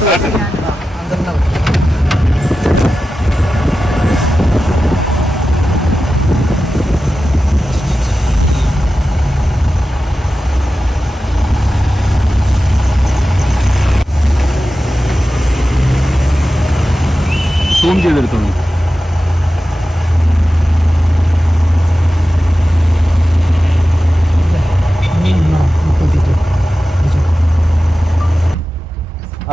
Zoom ചെയ്തെടുത്തോളൂ.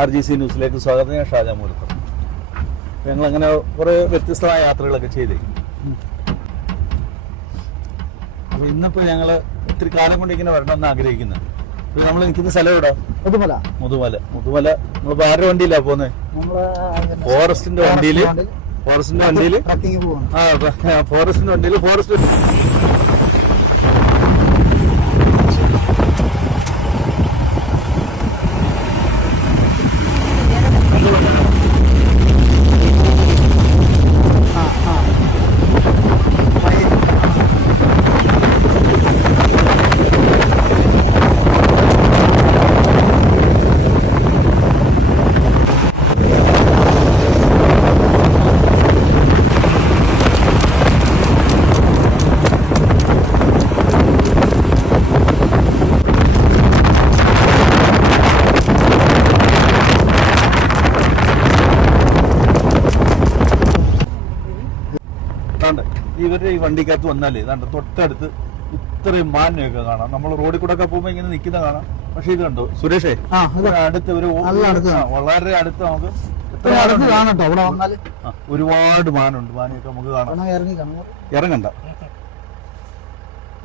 RGC ന്യൂസിലേക്ക് സ്വാഗതം. ഞാൻ ഷാജാ മൂലത്ത്. ഞങ്ങളങ്ങനെ കുറേ വ്യത്യസ്തമായ യാത്രകളൊക്കെ ചെയ്തേ. അപ്പോൾ ഇന്നിപ്പോൾ ഞങ്ങൾ ഒത്തിരി കാലം കൊണ്ട് ഇങ്ങനെ വരണമെന്ന് ആഗ്രഹിക്കുന്നത്. അപ്പോൾ നമ്മൾ നിൽക്കുന്ന സ്ഥലം എവിടെ? മുതുമല. നമ്മളിപ്പോൾ ആരുടെ വണ്ടിയിലാണ് പോകുന്നത്? ഫോറസ്റ്റിന്റെ വണ്ടിയിൽ. ഫോറസ്റ്റിന്റെ വണ്ടിയിൽ ഫോറസ്റ്റ് ഇവരുടെ ഈ വണ്ടിക്കകത്ത് വന്നാലേ ഇതാണ്ട് തൊട്ടടുത്ത് ഇത്രയും മാനിനെയൊക്കെ കാണാം. നമ്മൾ റോഡിൽ കൂടെ ഒക്കെ പോകുമ്പോൾ ഇങ്ങനെ നിൽക്കുന്ന കാണാം. പക്ഷെ ഇത് കണ്ടോ സുരേഷേ, അടുത്ത് ഒരു വളരെ അടുത്ത് നമുക്ക് ഒരുപാട് മാനുണ്ട്. മാനെയൊക്കെ നമുക്ക് കാണാം. ഇറങ്ങണ്ട.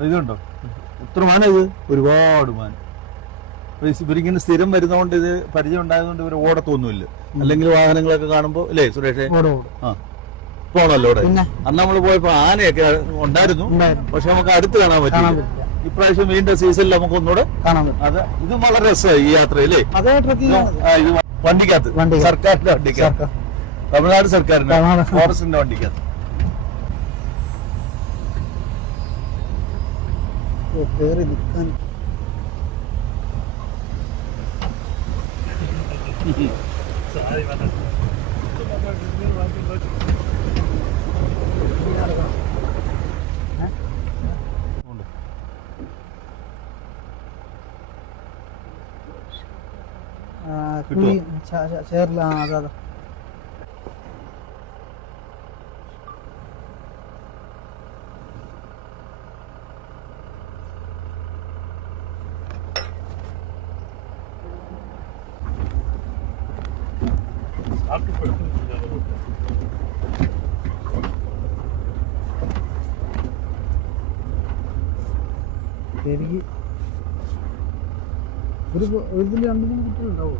ഇതുണ്ടോ എത്ര മാന? ഇത് ഒരുപാട് മാൻ. ഇവരിങ്ങനെ സ്ഥിരം വരുന്നതുകൊണ്ട്, ഇത് പരിചയം ഉണ്ടായതുകൊണ്ട് ഇവർ ഓടത്തൊന്നുമില്ല. അല്ലെങ്കിൽ വാഹനങ്ങളൊക്കെ കാണുമ്പോ അല്ലേ സുരേഷേ? ആ പോണല്ലോ ഇവിടെ. അന്ന് നമ്മൾ പോയപ്പോ ആനയൊക്കെ ഉണ്ടായിരുന്നു, പക്ഷെ നമുക്ക് അടുത്ത് കാണാൻ പറ്റില്ല. ഇപ്രാവശ്യം വീണ്ടും സീസണിൽ നമുക്ക് ഒന്നുകൂടെ കാണാൻ പറ്റും. അത് ഇത് വളരെ രസമായി ഈ യാത്രയില്ലേ. ഇത് വണ്ടിക്കകത്ത്, സർക്കാരിന്റെ വണ്ടിക്കകത്ത്, തമിഴ്നാട് സർക്കാരിന്റെ ഫോറസ്റ്റിന്റെ വണ്ടിക്കകത്ത്. ചേരില്ല. അതാ എനിക്ക് ഒരു ഇതിൽ 2-3 കുട്ടികളുണ്ടാവും.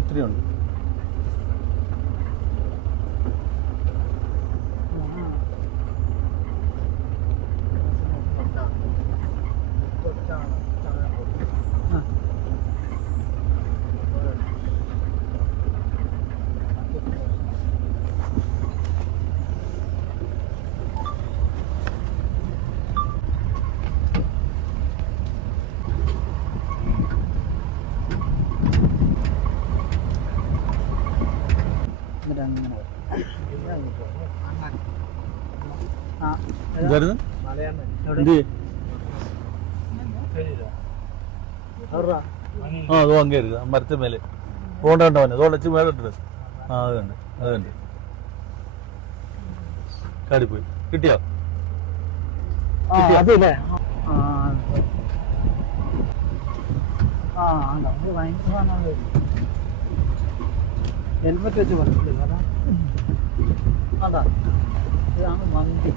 ഒത്തിരിയുണ്ട്. അത് വാങ്ങിയത് മരത്തിന് മേലെ പോകണ്ടവനെ തോളച്ച് മേലിട്ടത്. അതുണ്ട് അതുണ്ട്. കാടിപ്പോയി. കിട്ടിയോ? അതല്ലേ ഹെൽമെറ്റ് വെച്ച് പറഞ്ഞില്ല. അതാ ഇതാണ് മന്തി.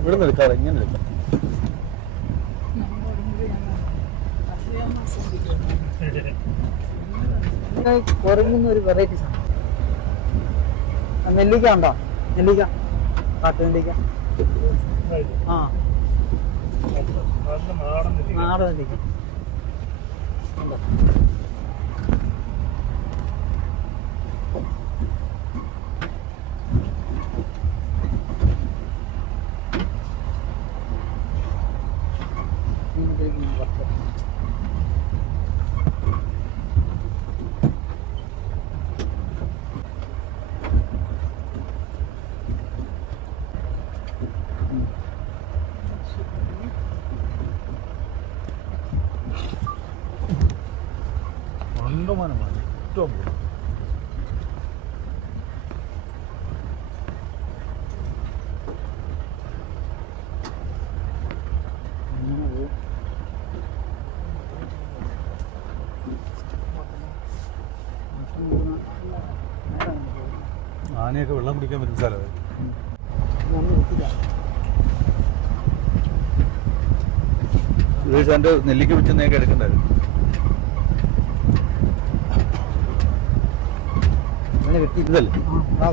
ഇവിടെ നിന്ന് എടുക്കാറ്, ഇങ്ങനെ എടുക്കാം. കുറങ്ങുന്ന ഒരു വെറൈറ്റി സാധനം. നെല്ലിക്ക ഉണ്ടോ? നെല്ലിക്ക, കാട്ടുനെല്ലിക്ക. ആ നാടൻ നെല്ലിക്ക. കണ്ടമാനം മാൻ ഇഷ്ടം പോലെ. ആനയൊക്കെ വെള്ളം കുടിക്കാൻ പറ്റുന്ന സ്ഥലമാണ്. സുരേഷ് എൻ്റെ നെല്ലിക്ക വെച്ചെന്നൊക്കെ എടുക്കണ്ടായിരുന്നു. അങ്ങനെ കിട്ടി ഇതല്ലേ ആ